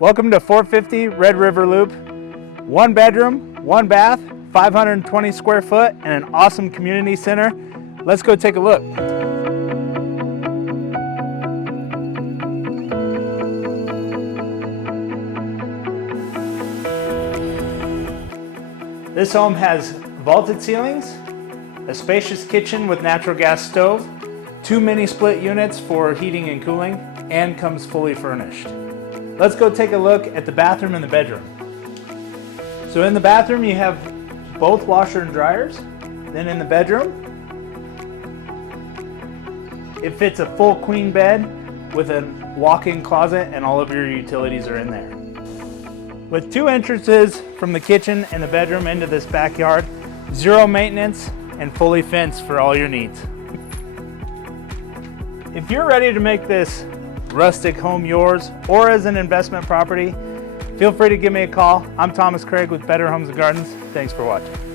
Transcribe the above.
Welcome to 450 Red River Loop. 1 bedroom, 1 bath, 520 square foot, and an awesome community center. Let's go take a look. This home has vaulted ceilings, a spacious kitchen with natural gas stove, 2 mini split units for heating and cooling, and comes fully furnished. Let's go take a look at the bathroom and the bedroom. So in the bathroom you have both washer and dryers. Then in the bedroom, it fits a full queen bed with a walk-in closet, and all of your utilities are in there. With 2 entrances from the kitchen and the bedroom into this backyard, 0 maintenance and fully fenced for all your needs. If you're ready to make this rustic home yours or as an investment property, feel free to give me a call. I'm Thomas Craig with Better Homes and Gardens. Thanks for watching.